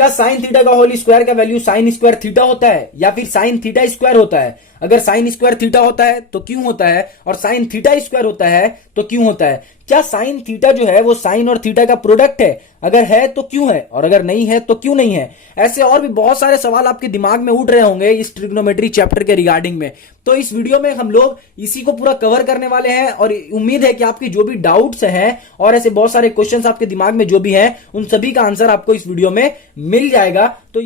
क्या sign theta का whole square का वैल्यू साइन स्क्वायर थीटा होता है या फिर साइन थीटा स्क्वायर होता है? अगर साइन स्क्वायर थीटा होता है तो क्यों होता है, और साइन थीटा स्क्वायर होता है तो क्यों होता है? क्या साइन थीटा जो है वो साइन और थीटा का प्रोडक्ट है? अगर है तो क्यों है, और अगर नहीं है तो क्यों नहीं है? ऐसे और भी बहुत सारे सवाल आपके दिमाग में उठ रहे होंगे इस ट्रिग्नोमेट्री चैप्टर के रिगार्डिंग में। तो इस वीडियो में हम लोग इसी को पूरा कवर करने वाले हैं और उम्मीद है कि आपकी जो भी डाउट्स हैं और ऐसे बहुत सारे क्वेश्चंस आपके दिमाग में जो भी हैं उन सभी का आंसर आपको इस वीडियो में मिल जाएगा। तो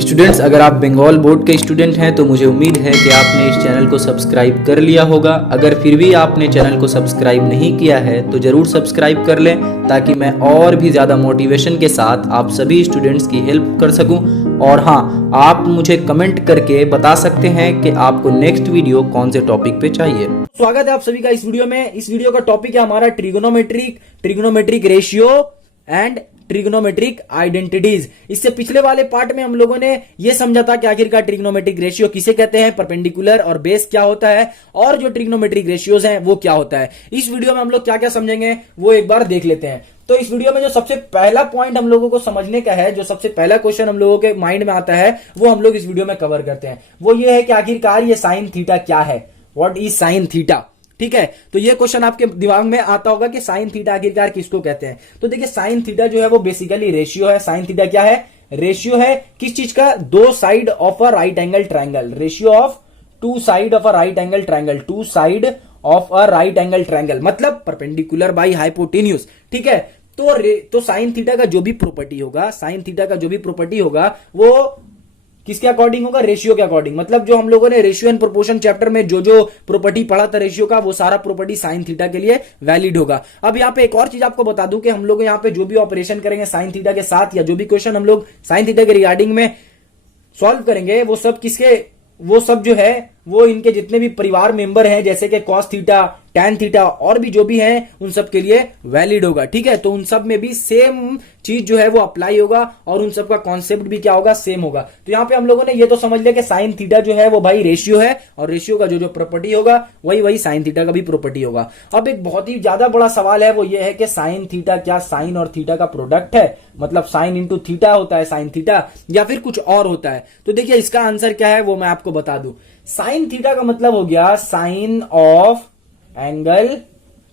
स्टूडेंट्स, अगर आप बंगाल बोर्ड के स्टूडेंट हैं तो मुझे उम्मीद है कि आपने इस चैनल को सब्सक्राइब कर लिया होगा। अगर फिर भी आपने चैनल को सब्सक्राइब नहीं किया है तो जरूर सब्सक्राइब कर लें, ताकि मैं और भी ज़्यादा मोटिवेशन के साथ आप सभी स्टूडेंट्स की हेल्प कर सकूं। और हाँ, आप मुझे कमेंट करके बता सकते हैं कि आपको नेक्स्ट वीडियो कौन से टॉपिक पे चाहिए। स्वागत है आप सभी का इस वीडियो में। इस वीडियो का टॉपिक है हमारा trigonometric ratio and trigonometric identities. इससे पिछले वाले पार्ट में हम लोगों ने यह समझा था कि आखिरकार ट्रिग्नोमेट्रिक रेशियो किसे कहते हैं, परपेंडिकुलर और बेस क्या होता है, और जो ट्रिग्नोमेट्रिक रेशियोज हैं वो क्या होता है। इस वीडियो में हम लोग क्या क्या समझेंगे वो एक बार देख लेते हैं। तो इस वीडियो में जो सबसे पहला पॉइंट हम लोगों को समझने का है, जो सबसे पहला क्वेश्चन हम लोगों के माइंड में आता है, वो हम लोग इस वीडियो में कवर करते हैं। वो ये है कि आखिरकार ये साइन थीटा क्या है, व्हाट इज साइन थीटा। ठीक है, तो ये क्वेश्चन आपके दिमाग में आता होगा कि साइन थीटा आखिरकार किसको कहते हैं। तो देखिए, साइन थीटा जो है वो बेसिकली रेशियो है। साइन थीटा क्या है? रेशियो है किस चीज का? दो side of a right angle triangle. Ratio of two side of a right angle triangle. Two side of a right angle triangle मतलब परपेंडिकुलर बाई हाइपोटेन्यूज। ठीक है, तो साइन थीटा का जो भी प्रॉपर्टी होगा, साइन थीटा का जो भी प्रॉपर्टी होगा वो किसके अकॉर्डिंग होगा? रेशियो के अकॉर्डिंग। मतलब जो हम लोगों ने रेशियो एंड प्रोपोर्शन चैप्टर में जो जो प्रॉपर्टी पढ़ा था रेशियो का, वो सारा प्रॉपर्टी साइन थीटा के लिए वैलिड होगा। अब यहाँ पे एक और चीज आपको बता दूं कि हम लोग यहाँ पे जो भी ऑपरेशन करेंगे साइन थीटा के साथ, या जो भी क्वेश्चन हम लोग साइन थीटा के रिगार्डिंग में सॉल्व करेंगे, वो सब जो है वो इनके जितने भी परिवार मेंबर हैं, जैसे कि कॉस थीटा, टैन थीटा और भी जो भी हैं, उन सब के लिए वैलिड होगा। ठीक है, तो उन सब में भी सेम चीज जो है वो अप्लाई होगा और उन सब का कॉन्सेप्ट भी क्या होगा? सेम होगा। तो यहाँ पे हम लोगों ने ये तो समझ लिया कि साइन थीटा जो है वो भाई रेशियो है, और रेशियो का जो जो प्रॉपर्टी होगा वही साइन थीटा का भी प्रॉपर्टी होगा। अब एक बहुत ही ज्यादा बड़ा सवाल है, वो ये है कि साइन थीटा क्या साइन और थीटा का प्रोडक्ट है? मतलब साइन इंटू थीटा होता है साइन थीटा, या फिर कुछ और होता है? तो देखिए, इसका आंसर क्या है वो मैं आपको बता दूं। साइन थीटा का मतलब हो गया sine of angle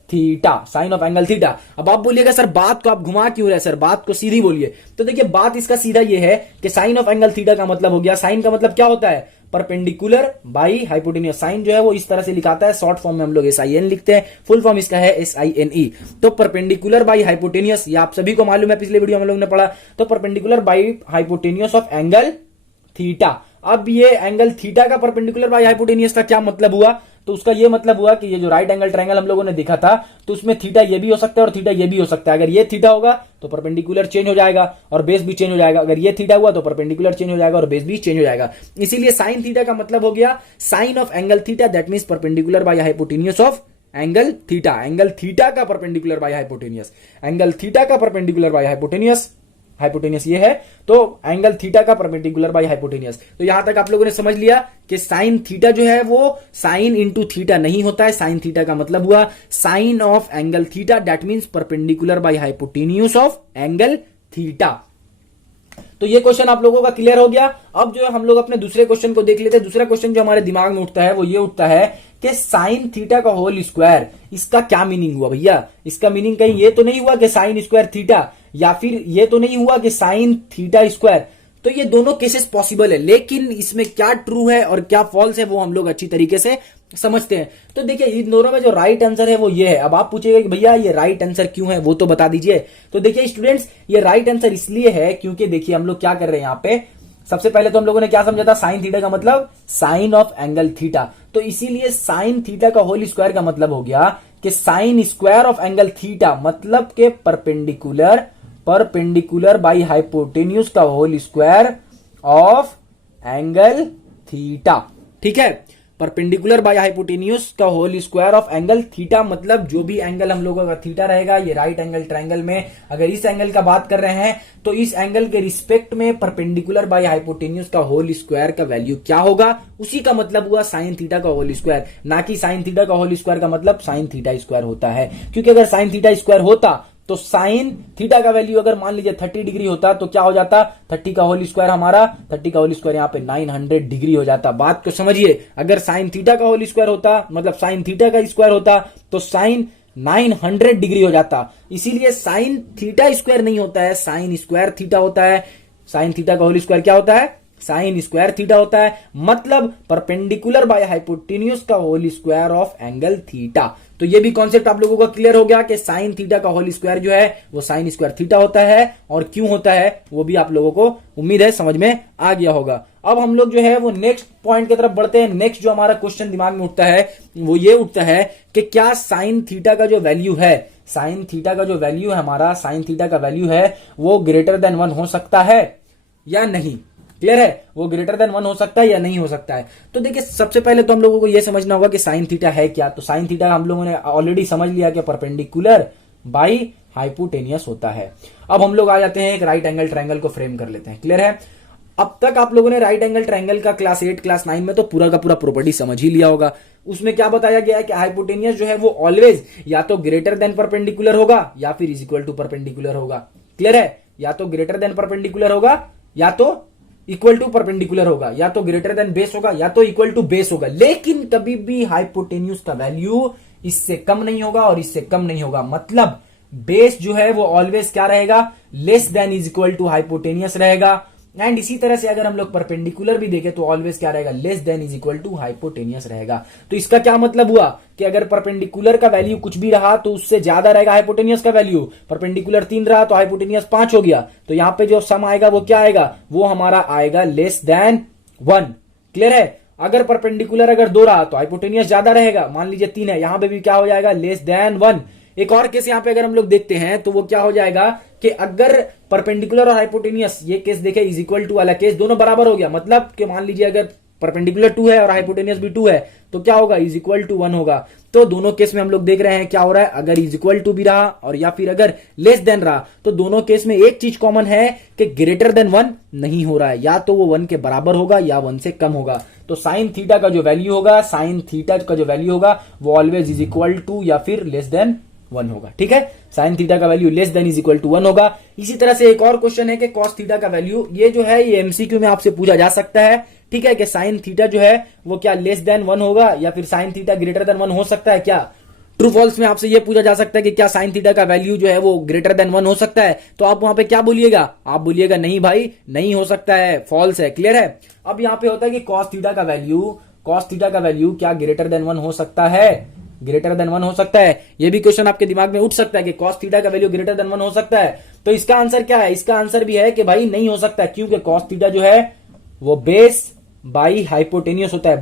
theta. Sine of angle theta. अब आप बोलिएगा सर बात को आप घुमा क्यों रहे, सर बात को सीधी बोलिए। तो देखिए, बात इसका सीधा ये है कि साइन ऑफ एंगल थीटा का मतलब हो गया, साइन का मतलब क्या होता है? Perpendicular by hypotenuse. साइन जो है वो इस तरह से लिखाता है, शॉर्ट फॉर्म में हम लोग SIN लिखते हैं, फुल फॉर्म इसका है SINE। तो परपेंडिकुलर बाई हाइपोटेन्यूज, ये आप सभी को मालूम है, पिछले वीडियो में हम लोग ने पढ़ा। तो perpendicular by hypotenuse of angle theta. अब ये एंगल थीटा का परपेंडिकुलर बाई हाइपोटेन्यूज का क्या मतलब हुआ? तो उसका ये मतलब हुआ कि ये जो राइट एंगल ट्रायंगल हम लोगों ने देखा था, तो उसमें थीटा ये भी हो सकता है और थीटा ये भी हो सकता है। अगर ये थीटा होगा तो परपेंडिकुलर चेंज हो जाएगा और बेस भी चेंज हो जाएगा। अगर ये थीटा हुआ तो परपेंडिकुलर चेंज हो जाएगा और बेस भी चेंज हो जाएगा। इसीलिए साइन थीटा का मतलब हो गया sine of angle theta, that means perpendicular by hypotenuse of angle theta. Angle theta का perpendicular by hypotenuse, angle theta का परपेंडिकुलर बाई हाइपोटेन्यूज ये है, तो एंगल थीटा का परपेंडिकुलर बाई हाइपोटेन्यूज। तो यहां तक आप लोगों ने समझ लिया कि साइन थीटा जो है वो साइन इंटू थीटा नहीं होता है। साइन थीटा का मतलब हुआ sine of angle theta, that means perpendicular by hypotenuse of angle theta. तो ये क्वेश्चन आप लोगों का क्लियर हो गया। अब जो है हम लोग अपने दूसरे क्वेश्चन को देख लेते हैं। दूसरा क्वेश्चन जो हमारे दिमाग में उठता है वो ये उठता है कि साइन थीटा का होल स्क्वायर, इसका क्या मीनिंग हुआ भैया? इसका मीनिंग कहीं ये तो नहीं हुआ कि साइन स्क्वायर थीटा, या फिर ये तो नहीं हुआ कि साइन थीटा स्क्वायर। तो ये दोनों केसेस पॉसिबल है, लेकिन इसमें क्या ट्रू है और क्या फॉल्स है वो हम लोग अच्छी तरीके से समझते हैं। तो देखिए, इन दोनों में जो राइट आंसर है वो ये है। अब आप पूछेगा कि भैया ये राइट आंसर क्यों है, वो तो बता दीजिए। तो देखिए स्टूडेंट्स, ये राइट आंसर इसलिए है क्योंकि देखिए हम लोग क्या कर रहे हैं यहाँ पे। सबसे पहले तो हम लोगों ने क्या समझा था? साइन थीटा का मतलब साइन ऑफ एंगल थीटा। तो इसीलिए साइन थीटा का होल स्क्वायर का मतलब हो गया कि sine square of angle theta, मतलब के परपेंडिकुलर बाई हाइपोटेन्यूज का whole square of angle theta. ठीक है, परपेंडिकुलर बाय हाइपोटेन्यूज का whole square of angle theta, मतलब जो भी एंगल हम लोगों का थीटा रहेगा, ये राइट एंगल ट्रायंगल में अगर इस एंगल का बात कर रहे हैं तो इस एंगल के रिस्पेक्ट में परपेंडिकुलर बाय हाइपोटेन्यूज का होल स्क्वायर का वैल्यू क्या होगा, उसी का मतलब हुआ साइन थीटा का होल स्क्वायर। ना कि साइन थीटा का होल स्क्वायर का मतलब साइन थीटा स्क्वायर होता है, क्योंकि अगर साइन थीटा स्क्वायर होता तो साइन थीटा का वैल्यू अगर मान लीजिए 30 डिग्री होता तो क्या हो जाता, 30 का होल स्क्वायर हमारा, 30 का होल स्क्वायर यहाँ पे 900 डिग्री हो जाता। बात को समझिए, अगर साइन थीटा का होल स्क्वायर होता, मतलब साइन थीटा का स्क्वायर होता तो साइन 900 डिग्री हो जाता। इसीलिए साइन थीटा स्क्वायर नहीं होता है, साइन स्क्वायर थीटा होता है। साइन थीटा का होल स्क्वायर क्या होता है, साइन स्क्वायर थीटा होता है, मतलब परपेंडिकुलर बाय हाइपोटेन्यूज का whole square of angle theta. तो ये भी कॉन्सेप्ट आप लोगों को क्लियर हो गया कि साइन थीटा का होल स्क्वायर जो है वो साइन स्क्वायर थीटा होता है, और क्यों होता है वो भी आप लोगों को उम्मीद है समझ में आ गया होगा। अब हम लोग जो है वो नेक्स्ट पॉइंट की तरफ बढ़ते हैं। नेक्स्ट जो हमारा क्वेश्चन दिमाग में उठता है वो ये उठता है कि क्या साइन थीटा का जो वैल्यू है, साइन थीटा का जो वैल्यू है हमारा, साइन थीटा का वैल्यू है वो ग्रेटर देन 1 हो सकता है या नहीं। क्लियर है, वो ग्रेटर देन 1 हो सकता है या नहीं हो सकता है। तो देखिए सबसे पहले तो हम लोगों को यह समझना होगा कि साइन थीटा है क्या। तो साइन थीटा हम लोगों ने ऑलरेडी समझ लिया कि परपेंडिकुलर बाई हाइपोटेनियस होता है। अब हम लोग आ जाते हैं एक राइट एंगल ट्रायंगल को फ्रेम कर लेते हैं। क्लियर है, अब तक आप लोगों ने राइट एंगल ट्रायंगल का क्लास 8 क्लास 9 में तो पूरा का पूरा प्रॉपर्टी समझ ही लिया होगा। उसमें क्या बताया गया है कि हाइपोटेनियस जो है वो ऑलवेज या तो ग्रेटर देन परपेंडिकुलर होगा या फिर इज इक्वल टू परपेंडिकुलर होगा। क्लियर है, या तो ग्रेटर देन परपेंडिकुलर होगा या तो इक्वल टू परपेंडिकुलर होगा, या तो ग्रेटर देन बेस होगा या तो इक्वल टू बेस होगा, लेकिन कभी भी हाइपोटेन्यूज का वैल्यू इससे कम नहीं होगा और इससे कम नहीं होगा। मतलब बेस जो है वो ऑलवेज क्या रहेगा, less than is equal to hypotenuse रहेगा। एंड इसी तरह से अगर हम लोग परपेंडिकुलर भी देखें तो ऑलवेज क्या रहेगा, less than is equal to hypotenuse रहेगा। तो इसका क्या मतलब हुआ कि अगर परपेंडिकुलर का वैल्यू कुछ भी रहा तो उससे ज्यादा रहेगा हाइपोटेनियस का वैल्यू। परपेंडिकुलर 3 रहा तो हाइपोटेनियस 5 हो गया, तो यहां पे जो सम आएगा वो क्या आएगा, वो हमारा आएगा लेस देन 1। क्लियर है, अगर परपेंडिकुलर अगर 2 रहा तो हाइपोटेनियस ज्यादा रहेगा, मान लीजिए 3 है, यहां पे भी क्या हो जाएगा, लेस देन 1। एक और केस यहां पे अगर हम लोग देखते हैं तो वो क्या हो जाएगा कि अगर परपेंडिकुलर और हाइपोटेनियस, ये केस देखे इज इक्वल टू वाला केस दोनों बराबर हो गया, मतलब कि मान लीजिए अगर परपेंडिकुलर 2 है और हाइपोटेनियस भी 2 है तो क्या होगा, इज इक्वल टू 1 होगा। तो दोनों केस में हम लोग देख रहे हैं क्या हो रहा है, अगर इज इक्वल टू भी रहा और या फिर अगर लेस देन रहा तो दोनों केस में एक चीज कॉमन है कि ग्रेटर देन 1 नहीं हो रहा है, या तो वो 1 के बराबर होगा या 1 से कम होगा। तो साइन थीटा का जो वैल्यू होगा, साइन थीटा का जो वैल्यू होगा वो ऑलवेज इज इक्वल टू या फिर लेस देन 1 होगा। ठीक है, साइन थीटा का value less than is equal to 1 होगा। इसी तरह से एक और क्वेश्चन है कि कॉस थीटा का वैल्यू, ये जो है ये एमसीक्यू में आपसे पूछा जा सकता है। ठीक है, कि साइन थीटा जो है वो क्या लेस देन 1 होगा या फिर साइन थीटा ग्रेटर देन 1 हो सकता है क्या। ट्रू फॉल्स में आपसे ये पूछा जा सकता है कि क्या साइन थीटा का वैल्यू जो है वो ग्रेटर देन 1 हो सकता है, तो आप वहां पे क्या बोलिएगा, आप बोलिएगा नहीं भाई नहीं हो सकता है, फॉल्स है। क्लियर है, अब यहां पे होता है कि कॉस थीटा का वैल्यू, कॉस थीटा का वैल्यू क्या ग्रेटर देन 1 हो सकता है, ग्रेटर देन 1 हो सकता है। ये भी क्वेश्चन आपके दिमाग में उठ सकता है कि cos थीटा का वैल्यू ग्रेटर देन 1 हो सकता है। तो इसका आंसर क्या है, इसका आंसर भी है कि भाई नहीं हो सकता है, क्योंकि cos थीटा जो है वो बेस बाई हाइपोटेनियस होता है,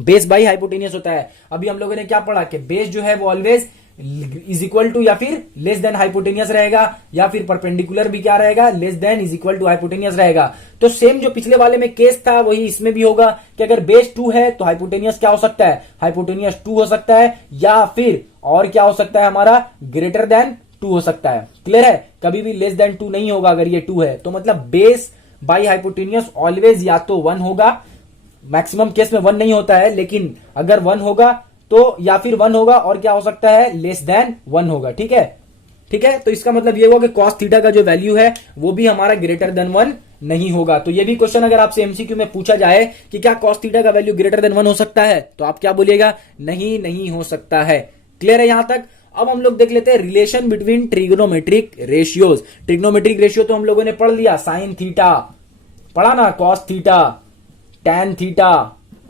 बेस बाई हाइपोटेनियस होता है। अभी हम लोगों ने क्या पढ़ा कि बेस जो है वो ऑलवेज इज इक्वल टू या फिर लेस देन हाइपोटेनियस रहेगा, या फिर परपेंडिकुलर भी क्या रहेगा, less than is equal to hypotenuse रहेगा। तो सेम जो पिछले वाले में केस था वही इसमें भी होगा कि अगर बेस 2 है तो हाइपोटेनियस क्या हो सकता है, हाइपोटेनियस 2 हो सकता है, या फिर और क्या हो सकता है हमारा, ग्रेटर देन 2 हो सकता है। क्लियर है, कभी भी लेस देन 2 नहीं होगा अगर ये 2 है। तो मतलब बेस बाई हाइपोटेनियस ऑलवेज या तो 1 होगा, मैक्सिमम केस में 1 नहीं होता है, लेकिन अगर 1 होगा तो या फिर 1 होगा और क्या हो सकता है, लेस देन 1 होगा। ठीक है, ठीक है, तो इसका मतलब ये होगा कि cos थीटा का जो वैल्यू है वो भी हमारा ग्रेटर देन 1 नहीं होगा। तो ये भी क्वेश्चन अगर आपसे एमसीक्यू में पूछा जाए कि क्या cos थीटा का वैल्यू ग्रेटर देन 1 हो सकता है, तो आप क्या बोलिएगा, नहीं नहीं हो सकता है। क्लियर है यहां तक। अब हम लोग देख लेते हैं relation between trigonometric ratios. Trigonometric ratio तो हम लोगों ने पढ़ लिया, साइन थीटा पढ़ा ना, कॉस थीटा, टैन थीटा,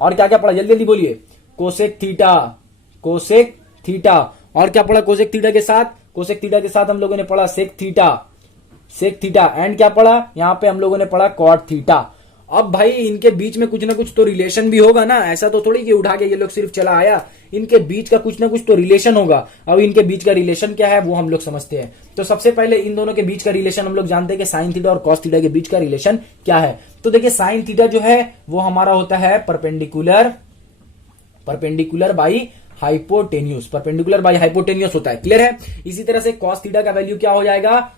और क्या क्या पढ़ा, जल्दी जल्दी बोलिए, कोसेक थीटा, कोसेक थीटा, और क्या पढ़ा कोसेक थीटा के साथ, कोसेक थीटा के साथ हम लोगों ने पढ़ा sec theta, sec theta, and क्या पढ़ा यहां पे हम लोगों ने पढ़ा कॉट थीटा। अब भाई इनके बीच में कुछ ना कुछ तो रिलेशन भी होगा ना, ऐसा तो थोड़ी कि उठा के ये लोग सिर्फ चला आया, इनके बीच का कुछ ना कुछ तो रिलेशन होगा। अब इनके बीच का रिलेशन क्या है वो हम लोग समझते हैं। तो सबसे पहले इन दोनों के बीच का रिलेशन हम लोग जानते हैं कि साइन थीटा और कॉस थीटा के बीच का रिलेशन क्या है। तो देखिए साइन थीटा जो है वो हमारा होता है perpendicular by hypotenuse, perpendicular by hypotenuse होता है। क्लियर है, इसी तरह से कॉस थीटा का वैल्यू क्या हो जाएगा,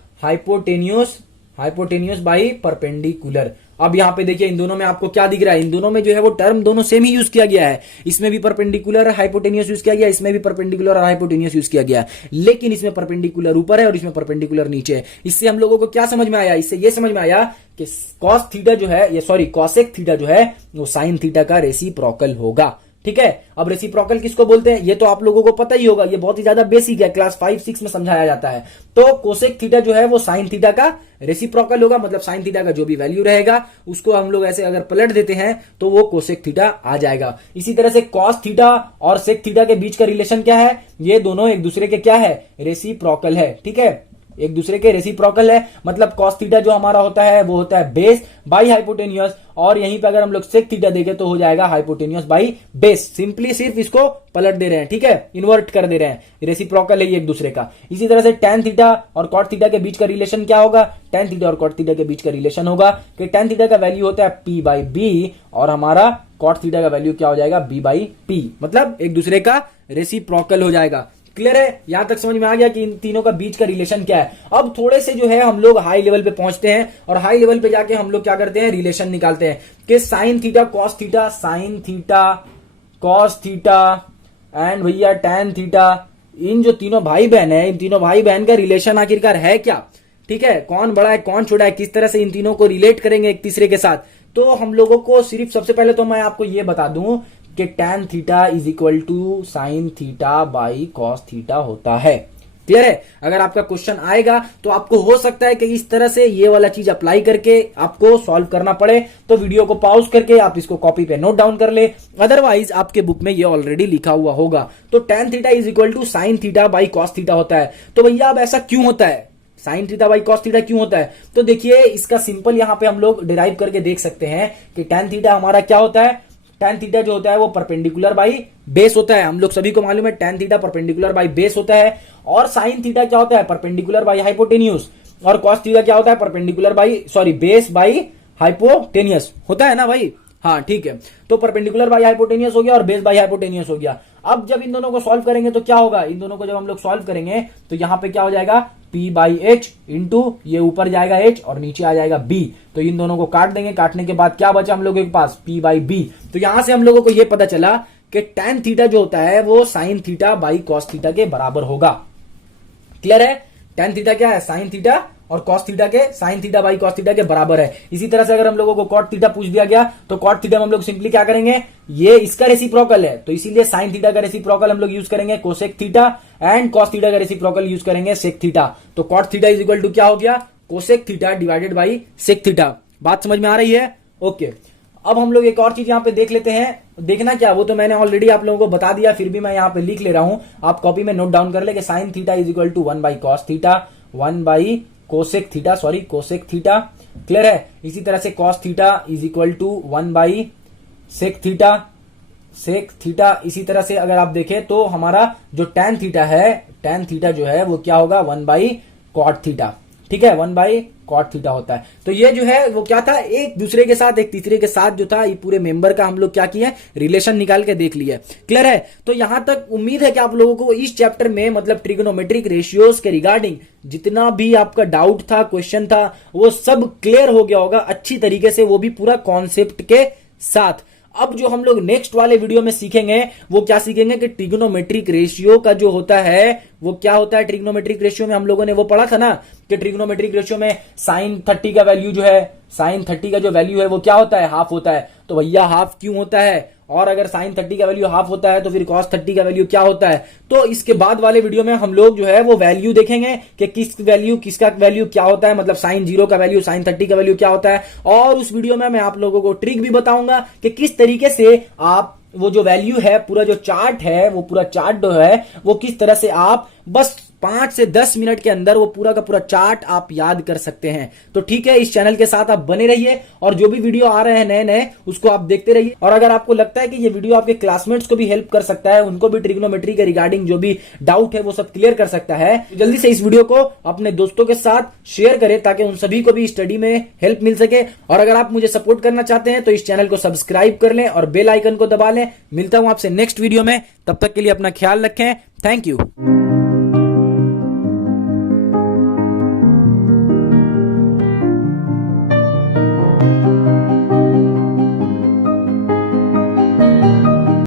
हाइपोटेन्यूज बाई परपेंडिकुलर। अब यहाँ पे देखिए इन दोनों में आपको क्या दिख रहा है, इन दोनों में जो है वो टर्म दोनों सेम ही यूज किया गया है। इसमें भी परपेंडिकुलर हाइपोटेनियस यूज किया गया, इसमें भी परपेंडिकुलर और हाइपोटेनियस यूज किया गया, लेकिन इसमें परपेंडिकुलर ऊपर है और इसमें परपेंडिकुलर नीचे है। इससे हम लोगों को क्या समझ में आया, इससे ये समझ में आया कि कॉस थीटा जो है, ये सॉरी कॉसेक थीटा जो है वो साइन थीटा का रेसिप्रोकल होगा। ठीक है, अब रेसिप्रोकल किसको बोलते हैं ये तो आप लोगों को पता ही होगा, ये बहुत ही ज्यादा बेसिक है, क्लास 5-6 में समझाया जाता है। तो कोसेक थीटा जो है वो साइन थीटा का रेसिप्रोकल होगा, मतलब साइन थीटा का जो भी वैल्यू रहेगा उसको हम लोग ऐसे अगर पलट देते हैं तो वो कोसेक थीटा आ जाएगा। इसी तरह से कॉस थीटा और सेक थीटा के बीच का रिलेशन क्या है, ये दोनों एक दूसरे के क्या है, रेसिप्रोकल है। ठीक है, एक दूसरे के रेसिप्रोकल है, मतलब कॉस थीटा जो हमारा होता है वो होता है बेस बाई हाइपोटेनियस, और यहीं पे अगर हम लोग सेक थीटा देखें तो हो जाएगा हाइपोटेनियस बाई बेस। सिंपली सिर्फ इसको पलट दे रहे हैं, ठीक है, इन्वर्ट कर दे रहे हैं, रेसिप्रोकल है ये एक दूसरे का। इसी तरह से tan थीटा और cot थीटा के बीच का रिलेशन क्या होगा, tan थीटा और cot थीटा के बीच का रिलेशन होगा कि tan थीटा का वैल्यू होता है p बाई b और हमारा cot थीटा का वैल्यू क्या हो जाएगा, b बाई p, मतलब एक दूसरे का रेसिप्रोकल हो जाएगा। क्लियर है, यहां तक समझ में आ गया कि इन तीनों का बीच का रिलेशन क्या है। अब थोड़े से जो है हम लोग हाई लेवल पे पहुंचते हैं और हाई लेवल पे जाके हम लोग क्या करते हैं, रिलेशन निकालते हैं कि sine theta cos theta, sine theta cos theta and भैया टैन थीटा, इन जो तीनों भाई बहन है, इन तीनों भाई बहन का रिलेशन आखिरकार है क्या। ठीक है, कौन बड़ा है कौन छोटा है, किस तरह से इन तीनों को रिलेट करेंगे एक तीसरे के साथ। तो हम लोगों को सिर्फ सबसे पहले तो मैं आपको ये बता दूं कि tan theta is equal to sine theta by cos theta होता है। क्लियर है, अगर आपका क्वेश्चन आएगा तो आपको हो सकता है कि इस तरह से ये वाला चीज अप्लाई करके आपको सॉल्व करना पड़े, तो वीडियो को पॉज करके आप इसको कॉपी पे नोट डाउन कर ले, अदरवाइज आपके बुक में ये ऑलरेडी लिखा हुआ होगा। तो tan theta is equal to sine theta by cos theta होता है। तो भैया अब ऐसा क्यों होता है, sine theta by cos theta क्यों होता है, तो देखिए इसका सिंपल यहां पे हम लोग डिराइव करके देख सकते हैं कि tan थीटा हमारा क्या होता है, tan थीटा जो होता है वो परपेंडिकुलर बाई बेस होता है। हम लोग सभी को मालूम है tan theta perpendicular by base होता है, और साइन थीटा क्या होता है, परपेंडिकुलर बाई हाइपोटेन्यूज, और कॉस थीटा क्या होता है, perpendicular by sorry base by hypotenuse होता है ना भाई। हाँ ठीक है, तो परपेंडिकुलर बाई हाइपोटेनियस हो गया और बेस बाई हाइपोटेनियस हो गया। अब जब इन दोनों को सॉल्व करेंगे तो क्या होगा, इन दोनों को जब हम लोग सॉल्व करेंगे तो यहां पे क्या हो जाएगा, p बाई एच इंटू ये ऊपर जाएगा h और नीचे आ जाएगा b। तो इन दोनों को काट देंगे, काटने के बाद क्या बचा हम लोगों के पास, p बाई b। तो यहां से हम लोगों को ये पता चला कि tan थीटा जो होता है वो sign theta by cos theta के बराबर होगा। क्लियर है, tan थीटा क्या है, साइन थीटा और कॉस थीटा के, sign theta by cos theta के बराबर है। इसी तरह से अगर हम लोगों को कॉट थीटा पूछ दिया गया तो कॉट थीटा में हम लोग सिंपली क्या करेंगे, ये इसका रेसिप्रोकल है तो इसीलिए साइन थीटा का रेसिप्रोकल हम लोग यूज करेंगे cosec theta, and cos theta का रेसिप्रोकल यूज करेंगे सेक थीटा। तो cot theta is equal to क्या हो गया, cosec theta divided by sec theta. बात समझ में आ रही है, ओके। अब हम लोग एक और चीज यहाँ पे देख लेते हैं, देखना क्या, वो तो मैंने ऑलरेडी आप लोगों को बता दिया, फिर भी मैं यहाँ पे लिख ले रहा हूं, आप कॉपी में नोट डाउन कर ले कि sine theta is equal to 1 by cos theta, 1 by cosec theta, sorry cosec theta. Clear है, इसी तरह से cos theta is equal to 1 by sec theta, sec theta. इसी तरह से अगर आप देखें तो हमारा जो tan थीटा है, tan थीटा जो है वो क्या होगा, 1 बाई कॉट थीटा। ठीक है, 1 बाई कॉट थीटा होता है। तो ये जो है वो क्या था, एक दूसरे के साथ एक तीसरे के साथ जो था ये पूरे मेंबर का हम लोग क्या किया, रिलेशन निकाल के देख लिया। क्लियर है, तो यहां तक उम्मीद है कि आप लोगों को इस चैप्टर में मतलब ट्रिग्नोमेट्रिक रेशियोज के रिगार्डिंग जितना भी आपका डाउट था, क्वेश्चन था, वो सब क्लियर हो गया होगा अच्छी तरीके से, वो भी पूरा कॉन्सेप्ट के साथ। अब जो हम लोग नेक्स्ट वाले वीडियो में सीखेंगे वो क्या सीखेंगे कि ट्रिग्नोमेट्रिक रेशियो का जो होता है वो क्या होता है। ट्रिग्नोमेट्रिक रेशियो में हम लोगों ने वो पढ़ा था ना कि ट्रिग्नोमेट्रिक रेशियो में साइन 30 का वैल्यू जो है, साइन 30 का जो वैल्यू है वो क्या होता है, हाफ होता है। तो भैया हाफ क्यों होता है, और अगर साइन 30 का वैल्यू हाफ होता है तो फिर कॉस 30 का वैल्यू क्या होता है। तो इसके बाद वाले वीडियो में हम लोग जो है वो वैल्यू देखेंगे कि किसका वैल्यू क्या होता है, मतलब साइन 0 का वैल्यू, साइन 30 का वैल्यू क्या होता है। और उस वीडियो में मैं आप लोगों को ट्रिक भी बताऊंगा कि किस तरीके से आप वो जो वैल्यू है, पूरा जो चार्ट है, वो पूरा चार्ट जो है वो किस तरह से आप बस 5 से 10 मिनट के अंदर वो पूरा का पूरा चार्ट आप याद कर सकते हैं। तो ठीक है, इस चैनल के साथ आप बने रहिए और जो भी वीडियो आ रहे हैं नए नए उसको आप देखते रहिए। और अगर आपको लगता है कि ये वीडियो आपके क्लासमेट्स को भी हेल्प कर सकता है, उनको भी ट्रिग्नोमेट्री के रिगार्डिंग जो भी डाउट है वो सब क्लियर कर सकता है, जल्दी से इस वीडियो को अपने दोस्तों के साथ शेयर करें ताकि उन सभी को भी स्टडी में हेल्प मिल सके। और अगर आप मुझे सपोर्ट करना चाहते हैं तो इस चैनल को सब्सक्राइब कर लें और बेल आइकन को दबा लें। मिलता हूं आपसे नेक्स्ट वीडियो में, तब तक के लिए अपना ख्याल रखें। Thank you.